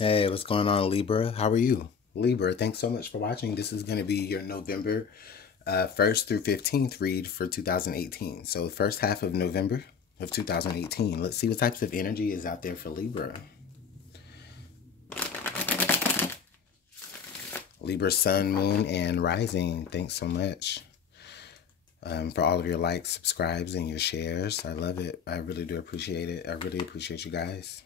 Hey, what's going on, Libra? How are you? Libra, thanks so much for watching. This is going to be your November 1st through 15th read for 2018. So the first half of November of 2018. Let's see what types of energy is out there for Libra. Libra, Sun, Moon, and Rising. Thanks so much for all of your likes, subscribes, and your shares. I love it. I really do appreciate it. I really appreciate you guys.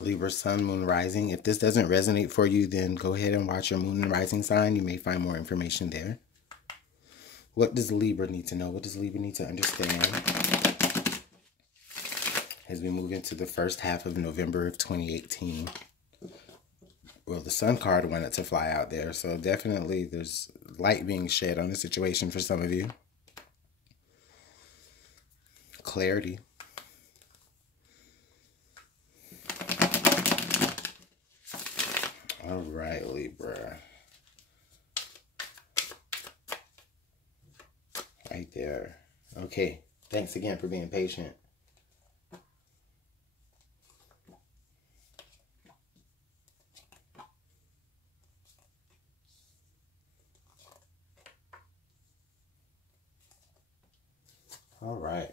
Libra, Sun, Moon, Rising. If this doesn't resonate for you, then go ahead and watch your Moon and Rising sign. You may find more information there. What does Libra need to know? What does Libra need to understand as we move into the first half of November of 2018? Well, the Sun card wanted to fly out there, so definitely there's light being shed on the situation for some of you. Clarity. All right, Libra. Right there. Okay. Thanks again for being patient. All right.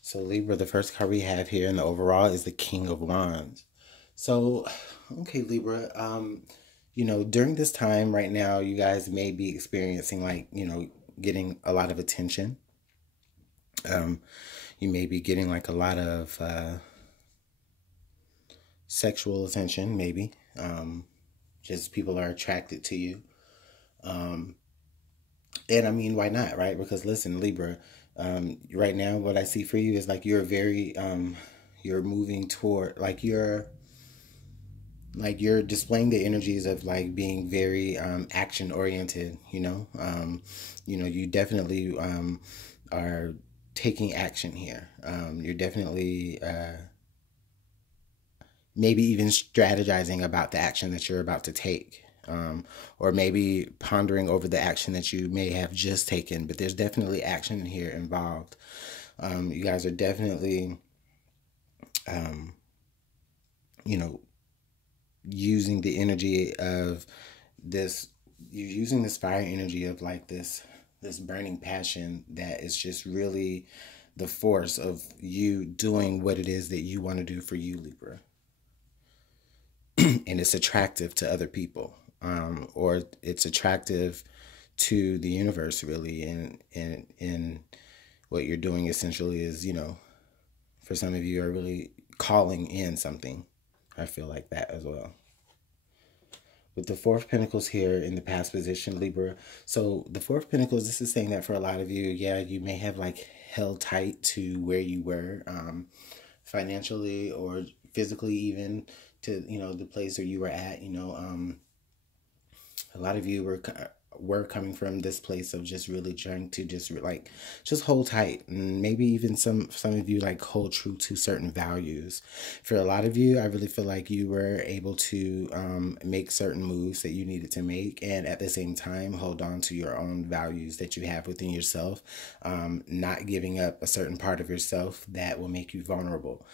So Libra, the first card we have here in the overall is the King of Wands. So, okay, Libra, you know, during this time right now, you guys may be experiencing, like, you know, getting a lot of attention. You may be getting like a lot of sexual attention, maybe. Just people are attracted to you. And I mean, why not, right? Because listen, Libra, right now, what I see for you is like you're very, you're moving toward, like you're displaying the energies of like being very action oriented, you know. You definitely are taking action here. You're definitely maybe even strategizing about the action that you're about to take, or maybe pondering over the action that you may have just taken, but there's definitely action here involved. You guys are definitely, you know, using the energy of this, you're using this fire energy of like this burning passion that is just really the force of you doing what it is that you want to do for you, Libra. And it's attractive to other people, or it's attractive to the universe, really. And what you're doing essentially is, you know, for some of you are really calling in something. I feel like that as well. With the Four of Pentacles here in the past position, Libra. So the Four of Pentacles, this is saying that for a lot of you, yeah, you may have like held tight to where you were, financially or physically, even to, you know, the place where you were at. You know, a lot of you were coming from this place of just really trying to just hold tight, and maybe even some of you like hold true to certain values. For a lot of you, I really feel like you were able to make certain moves that you needed to make, and at the same time hold on to your own values that you have within yourself, not giving up a certain part of yourself that will make you vulnerable.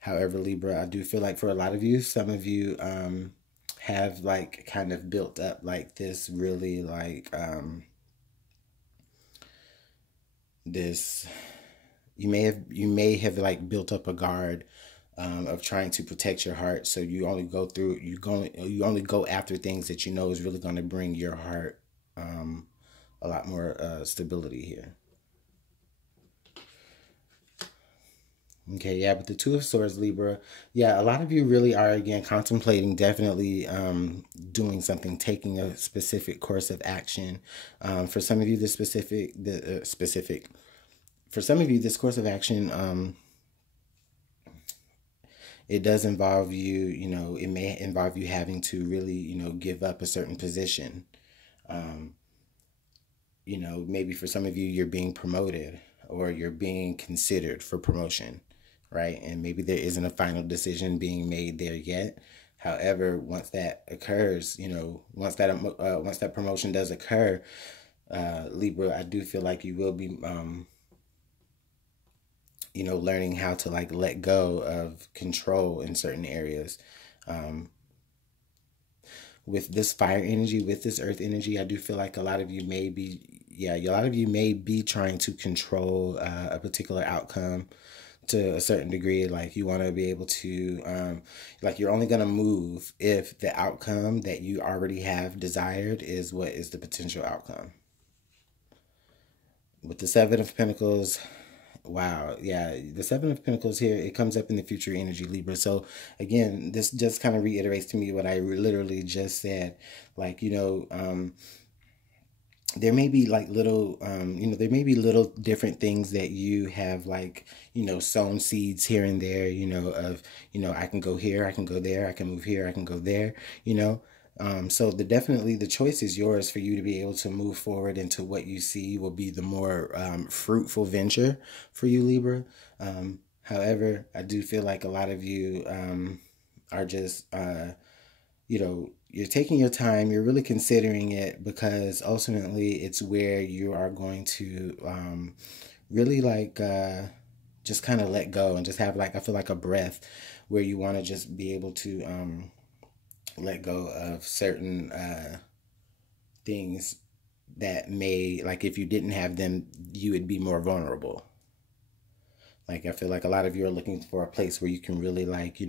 However, Libra, I do feel like for a lot of you, some of you have like kind of built up like this really like this, you may have like built up a guard of trying to protect your heart. So you only go after things that you know is really going to bring your heart a lot more stability here. Okay, yeah, but the Two of Swords, Libra, yeah, a lot of you really are, again, contemplating definitely doing something, taking a specific course of action. For some of you, for some of you, this course of action, it does involve you, you know, it may involve you having to really, you know, give up a certain position. You know, maybe for some of you, you're being promoted or you're being considered for promotion. Right? And maybe there isn't a final decision being made there yet. However, once that occurs, you know, once that promotion does occur, Libra, I do feel like you will be learning how to like let go of control in certain areas. With this fire energy, with this earth energy, I do feel like a lot of you may be, yeah, a lot of you may be trying to control a particular outcome to a certain degree. Like you want to be able to, like you're only going to move if the outcome that you already have desired is what is the potential outcome. With the Seven of Pentacles, wow, yeah, the Seven of Pentacles here, it comes up in the future energy, Libra. So again, this just kind of reiterates to me what I literally just said. Like, there may be like little, there may be little different things that you have like, sown seeds here and there, of, I can go here, I can go there, I can move here, I can go there, so definitely the choice is yours for you to be able to move forward into what you see will be the more fruitful venture for you, Libra. However, I do feel like a lot of you are just, you're taking your time, you're really considering it, because ultimately it's where you are going to really like just kind of let go and just have like, I feel like a breath where you want to just be able to let go of certain things that may, like if you didn't have them, you would be more vulnerable. Like I feel like a lot of you are looking for a place where you can really like,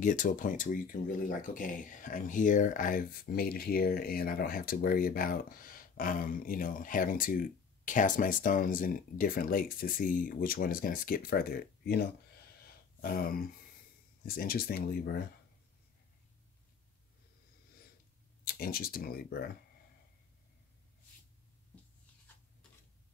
get to a point to where you can really like, okay, I'm here, I've made it here, and I don't have to worry about, having to cast my stones in different lakes to see which one is going to skip further, It's interesting, Libra. Interesting, Libra.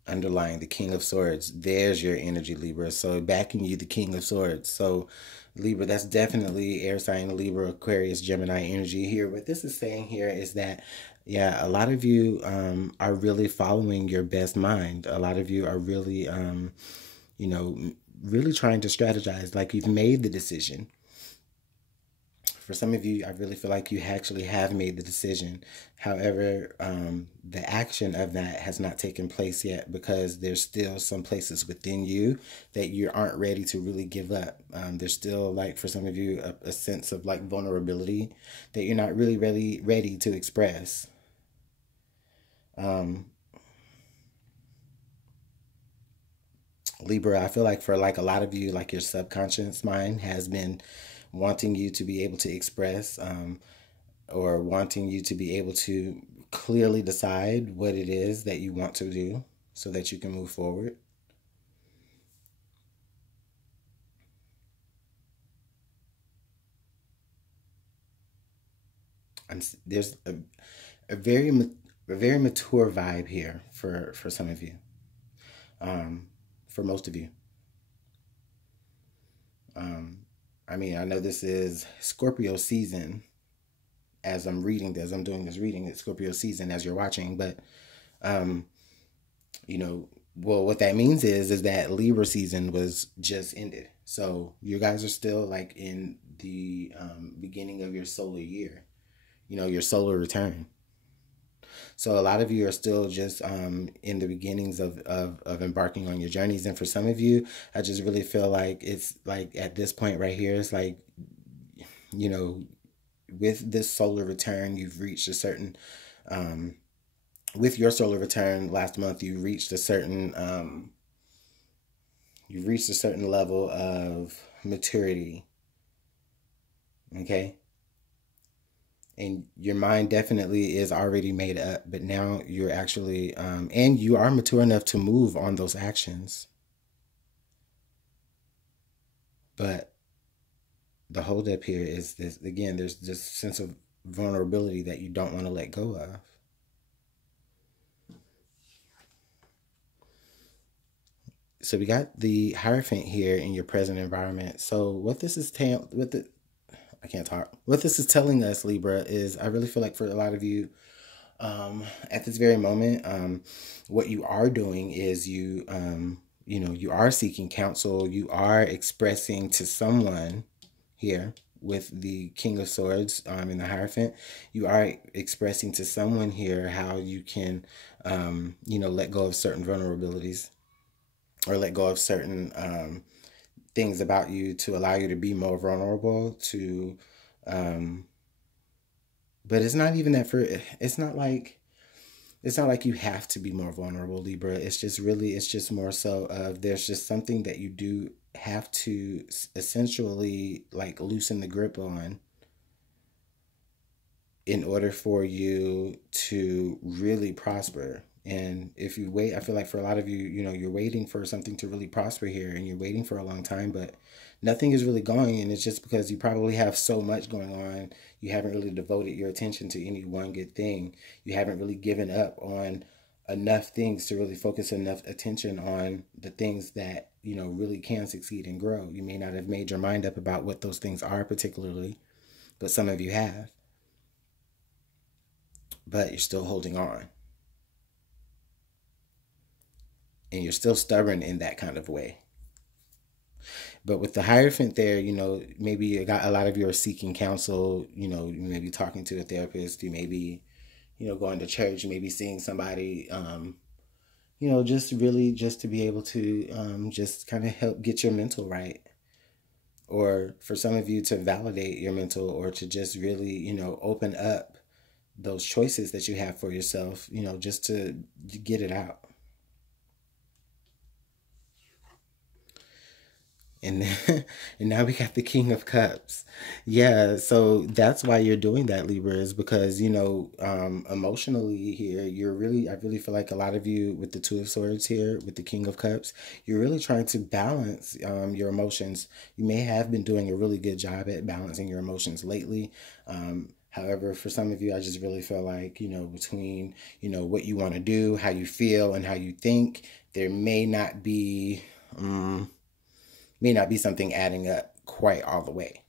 Underlying the King of Swords, there's your energy, Libra. So backing you, the King of Swords. So Libra, that's definitely air sign, Libra, Aquarius, Gemini energy here. What this is saying here is that, yeah, a lot of you are really following your best mind. A lot of you are really, really trying to strategize. Like you've made the decision. For some of you, I really feel like you actually have made the decision. However, the action of that has not taken place yet, because there's still some places within you that you aren't ready to really give up. There's still, like, for some of you, a sense of like vulnerability that you're not really ready to express. Libra, I feel like for like a lot of you, like your subconscious mind has been wanting you to be able to express, or wanting you to be able to clearly decide what it is that you want to do so that you can move forward. There's a very mature vibe here for some of you, for most of you. I mean, I know this is Scorpio season as I'm reading this. I'm doing this reading. It's Scorpio season as you're watching. But, well, what that means is that Libra season was just ended. So you guys are still like in the beginning of your solar year, your solar return. So a lot of you are still just in the beginnings of embarking on your journeys. And for some of you, I just really feel like it's like at this point right here, it's like, with this solar return, you've reached a certain, with your solar return last month, you reached a certain level of maturity. Okay. And your mind definitely is already made up, but now you're actually, and you are mature enough to move on those actions. But the holdup here is this, again, there's this sense of vulnerability that you don't want to let go of. So we got the Hierophant here in your present environment. So what this is I can't talk. What this is telling us, Libra, is I really feel like for a lot of you, at this very moment, what you are doing is you are seeking counsel. You are expressing to someone here with the King of Swords in the Hierophant. You are expressing to someone here how you can, let go of certain vulnerabilities. or let go of certain things about you to allow you to be more vulnerable to, but it's not even that it's not like you have to be more vulnerable, Libra. It's just really, it's just more so of there's just something that you do have to essentially like loosen the grip on in order for you to really prosper. And if you wait, I feel like for a lot of you, you know, you're waiting for something to really prosper here and you're waiting for a long time, but nothing is really going. And it's just because you probably have so much going on. You haven't really devoted your attention to any one good thing. You haven't really given up on enough things to really focus enough attention on the things that, you know, really can succeed and grow. You may not have made your mind up about what those things are particularly, but some of you have. But you're still holding on. And you're still stubborn in that kind of way. But with the Hierophant there, you know, maybe you got a lot of you are seeking counsel, you know, you may be talking to a therapist, you may be, you know, going to church, you may be seeing somebody, you know, just really just to be able to just kind of help get your mental right. Or for some of you to validate your mental, or to just really, you know, open up those choices that you have for yourself, you know, just to get it out. And then, and now we got the King of Cups. Yeah, so that's why you're doing that, Libra, is because, you know, emotionally here, you're really, I really feel like a lot of you with the Two of Swords here, with the King of Cups, you're really trying to balance your emotions. You may have been doing a really good job at balancing your emotions lately. However, for some of you, I just really feel like, you know, between, you know, what you want to do, how you feel, and how you think, there may not be something adding up quite all the way.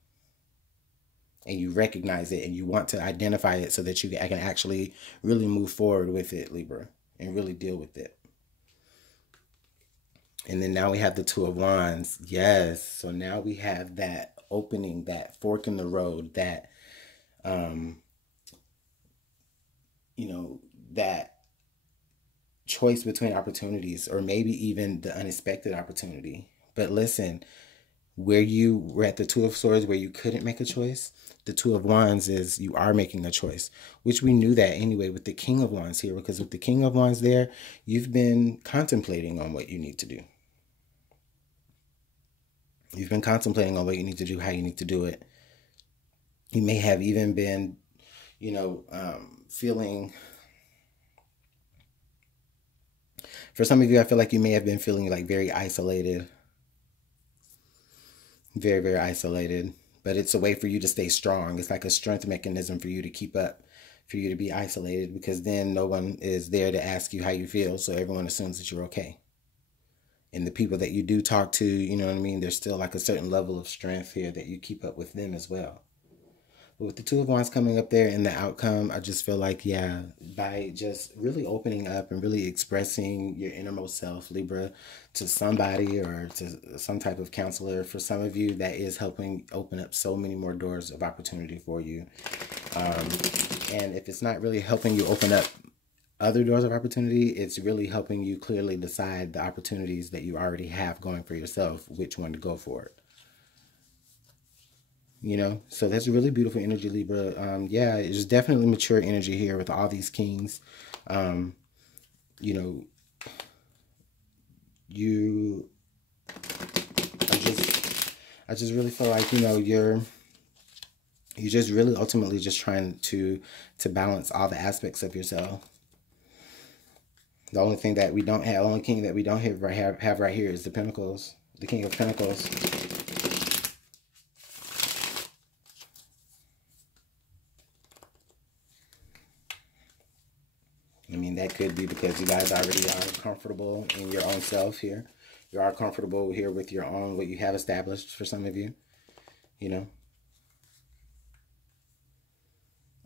And you recognize it and you want to identify it so that you can actually really move forward with it, Libra, and really deal with it. And then now we have the Two of Wands. Yes. So now we have that opening, that fork in the road, that, you know, that choice between opportunities, or maybe even the unexpected opportunity. But listen, where you were at the Two of Swords, where you couldn't make a choice, the Two of Wands is you are making a choice, which we knew that anyway with the King of Wands here, because with the King of Wands there, you've been contemplating on what you need to do. You've been contemplating on what you need to do, how you need to do it. You may have even been, you know, feeling, for some of you, I feel like you may have been feeling like very isolated. Very, very isolated. But it's a way for you to stay strong. It's like a strength mechanism for you to keep up, for you to be isolated, because then no one is there to ask you how you feel. So everyone assumes that you're okay. And the people that you do talk to, you know what I mean? There's still like a certain level of strength here that you keep up with them as well. But with the Two of Wands coming up there in the outcome, I just feel like, yeah, by just really opening up and really expressing your innermost self, Libra, to somebody or to some type of counselor, for some of you, that is helping open up so many more doors of opportunity for you. And if it's not really helping you open up other doors of opportunity, it's really helping you clearly decide the opportunities that you already have going for yourself, which one to go for it. You know, so that's a really beautiful energy, Libra. Yeah, it's definitely mature energy here with all these kings. You know, I just really feel like, you know, you're just really ultimately just trying to balance all the aspects of yourself. The only thing that we don't have, the only king that we don't have right here is the Pentacles, the King of Pentacles. I mean, that could be because you guys already are comfortable in your own self here. You are comfortable here with your own, what you have established for some of you, you know.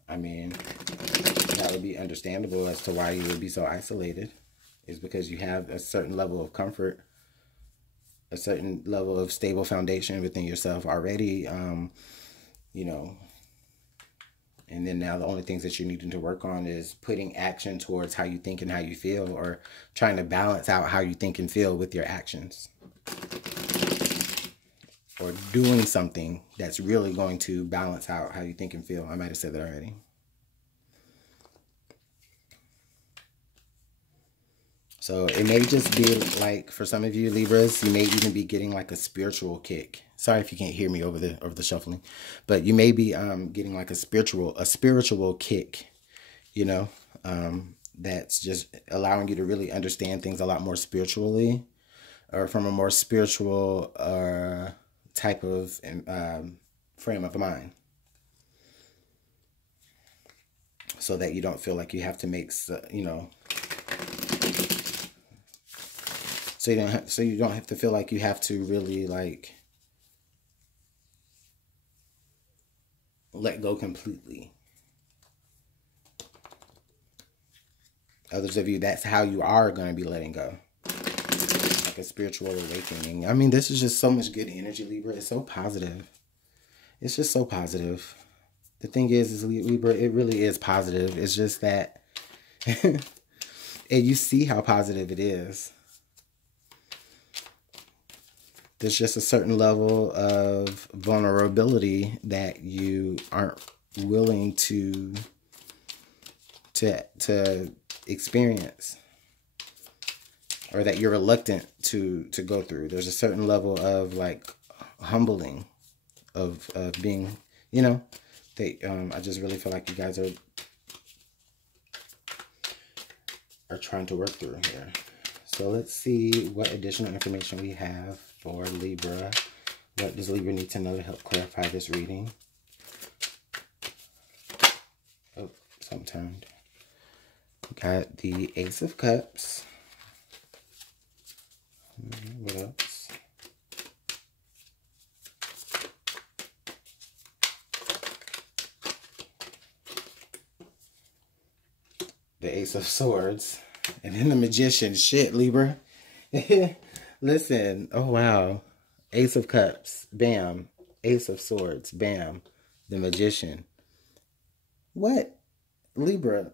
I mean, that would be understandable as to why you would be so isolated, is because you have a certain level of comfort, a certain level of stable foundation within yourself already, you know. And then now the only things that you're needing to work on is putting action towards how you think and how you feel, or trying to balance out how you think and feel with your actions. Or doing something that's really going to balance out how you think and feel. I might have said that already. So it may just be like, for some of you Libras, you may even be getting like a spiritual kick. Sorry if you can't hear me over the shuffling, but you may be getting like a spiritual kick, you know, that's just allowing you to really understand things a lot more spiritually, or from a more spiritual type of frame of mind, so that you don't feel like you have to make, you know, so you don't have to feel like you have to really like let go completely. Others of you, that's how you are going to be letting go. Like a spiritual awakening. I mean, this is just so much good energy, Libra. It's so positive. It's just so positive. The thing is Libra, it really is positive. It's just that, and you see how positive it is. There's just a certain level of vulnerability that you aren't willing to experience, or that you're reluctant to go through. There's a certain level of like humbling, of being, you know, I just really feel like you guys are trying to work through here. So let's see what additional information we have for Libra. What does Libra need to know to help clarify this reading? Oh, something turned. Got the Ace of Cups. What else? The Ace of Swords. And then the Magician. Shit, Libra. Listen. Oh, wow. Ace of Cups. Bam. Ace of Swords. Bam. The Magician. What? Libra.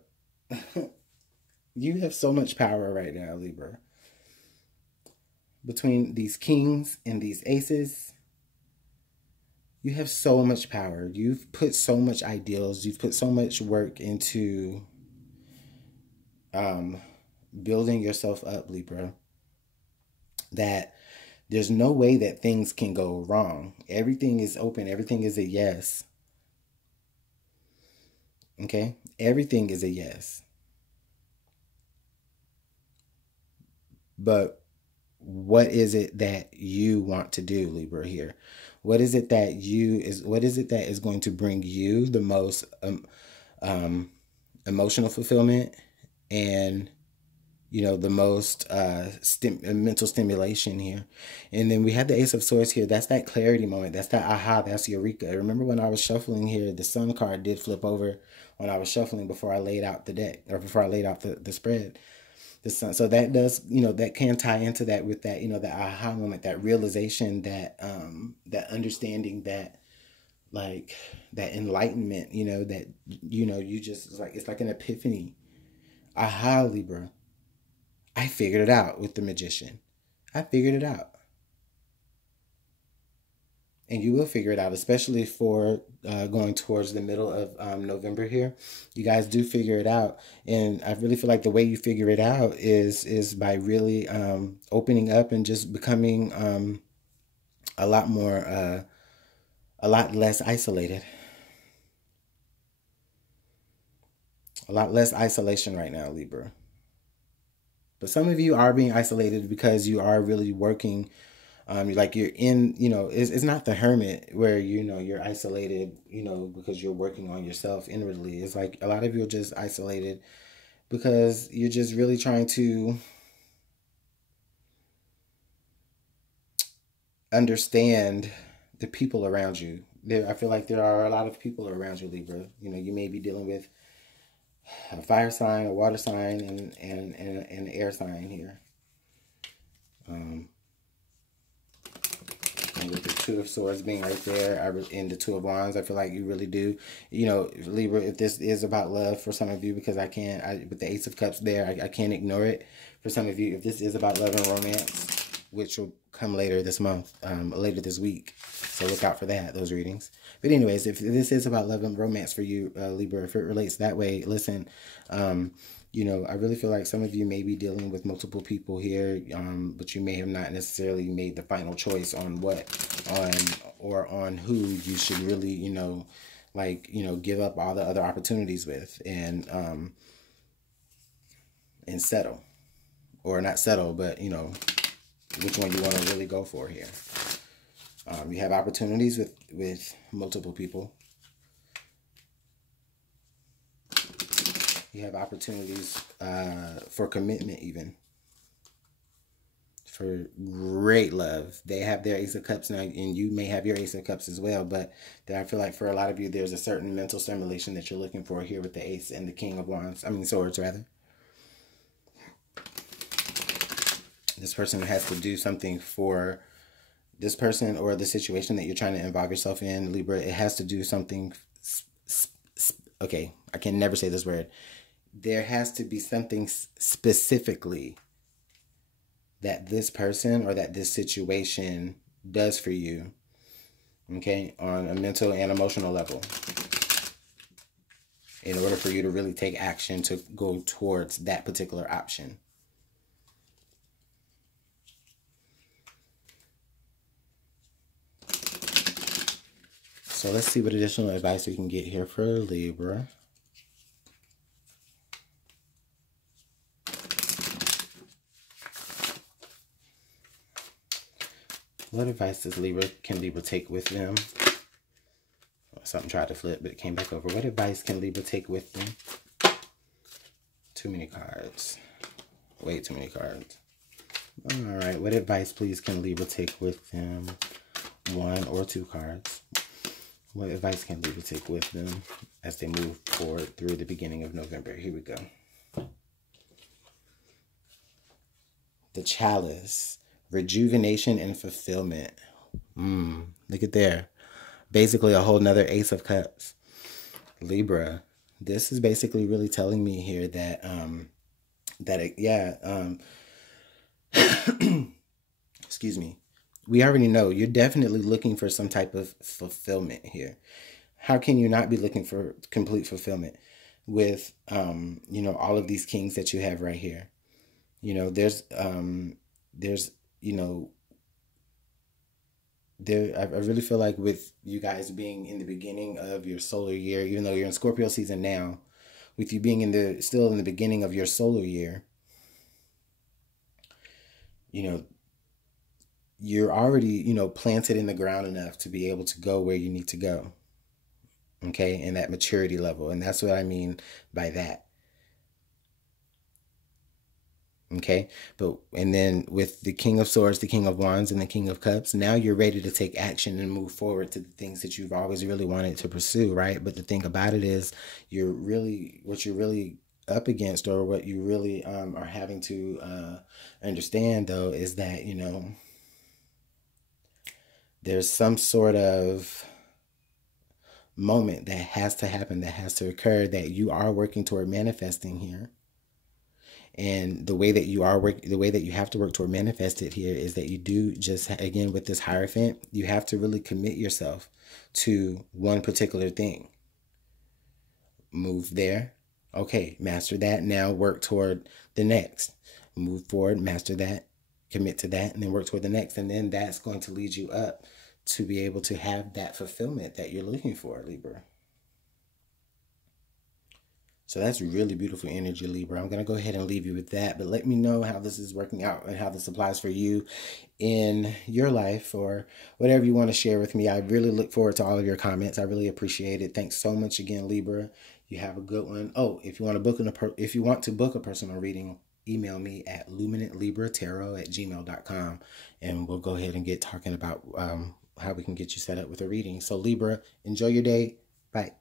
You have so much power right now, Libra. Between these kings and these aces, you have so much power. You've put so much ideals. You've put so much work into building yourself up, Libra, that there's no way that things can go wrong. Everything is open. Everything is a yes. Okay? Everything is a yes. But what is it that you want to do, Libra, here? What is it that is going to bring you the most emotional fulfillment, and, you know, the most mental stimulation here? And then we have the Ace of Swords here. That's that clarity moment. That's that aha. That's Eureka. Remember when I was shuffling here, the Sun card did flip over when I was shuffling before I laid out the deck, or before I laid out the spread. The Sun. So that does, you know, that can tie into that, with that, you know, the aha moment, that realization, that that understanding, that like that enlightenment, you know, that, you know, you just, it's like an epiphany. Aha, Libra. I figured it out with the Magician. I figured it out. And you will figure it out, especially for going towards the middle of November here. You guys do figure it out. And I really feel like the way you figure it out is by really opening up and just becoming a lot less isolated. A lot less isolation right now, Libra. But some of you are being isolated because you are really working. Like you're in, you know, it's not the hermit where, you know, you're isolated, you know, because you're working on yourself inwardly. It's like a lot of you are just isolated because you're just really trying to understand the people around you. I feel like there are a lot of people around you, Libra. You know, you may be dealing with a fire sign, a water sign, and an air sign here. And with the Two of Swords being right there, and the Two of Wands. I feel like you really do. You know, Libra, if this is about love for some of you, because with the Ace of Cups there, I can't ignore it. For some of you, if this is about love and romance, which will come later this month, later this week. So look out for that, those readings. But anyways, if this is about love and romance for you, Libra, if it relates that way, listen, you know, I really feel like some of you may be dealing with multiple people here, but you may have not necessarily made the final choice on on who you should really, you know, like, you know, give up all the other opportunities with and settle. Or not settle, but, you know, which one you want to really go for here. You have opportunities with multiple people. You have opportunities for commitment, even. For great love. They have their Ace of Cups now, and you may have your Ace of Cups as well, but I feel like for a lot of you, there's a certain mental stimulation that you're looking for here with the Ace and the King of Wands. I mean, Swords, rather. This person has to do something for this person or the situation that you're trying to involve yourself in, Libra. It has to do something. Okay, I can never say this word. There has to be something specifically that this person or that this situation does for you, okay, on a mental and emotional level, in order for you to really take action to go towards that particular option. So let's see what additional advice we can get here for Libra. What advice can Libra take with them? Something tried to flip, but it came back over. What advice can Libra take with them? Too many cards. Way too many cards. All right. What advice, please, can Libra take with them? One or two cards. What advice can Libra take with them as they move forward through the beginning of November? Here we go. The Chalice. Rejuvenation and fulfillment. Look at there. Basically a whole nother Ace of Cups. Libra, this is basically really telling me here that excuse me. We already know you're definitely looking for some type of fulfillment here. How can you not be looking for complete fulfillment with you know, all of these kings that you have right here? You know, there's you know, I really feel like with you guys being in the beginning of your solar year, even though you're in Scorpio season now, with you being still in the beginning of your solar year, you know, you're already, you know, planted in the ground enough to be able to go where you need to go. Okay, and that maturity level. And that's what I mean by that. Okay, and then with the King of Swords, the King of Wands, and the King of Cups, now you're ready to take action and move forward to the things that you've always really wanted to pursue, right? But the thing about it is, what you're really up against, or what you really are having to understand, though, is that, you know, there's some sort of moment that has to happen, that has to occur, that you are working toward manifesting here. And the way that you have to work toward manifest it here is that you do just, again, with this Hierophant, you have to really commit yourself to one particular thing. Move there. Okay, master that. Now work toward the next. Move forward, master that, commit to that, and then work toward the next. And then that's going to lead you up to be able to have that fulfillment that you're looking for, Libra. So that's really beautiful energy, Libra. I'm going to go ahead and leave you with that. But let me know how this is working out and how this applies for you in your life, or whatever you want to share with me. I really look forward to all of your comments. I really appreciate it. Thanks so much again, Libra. You have a good one. Oh, if you want to book a personal reading, email me at LuminantLibraTarot@gmail.com, and we'll go ahead and get talking about how we can get you set up with a reading. So Libra, enjoy your day. Bye.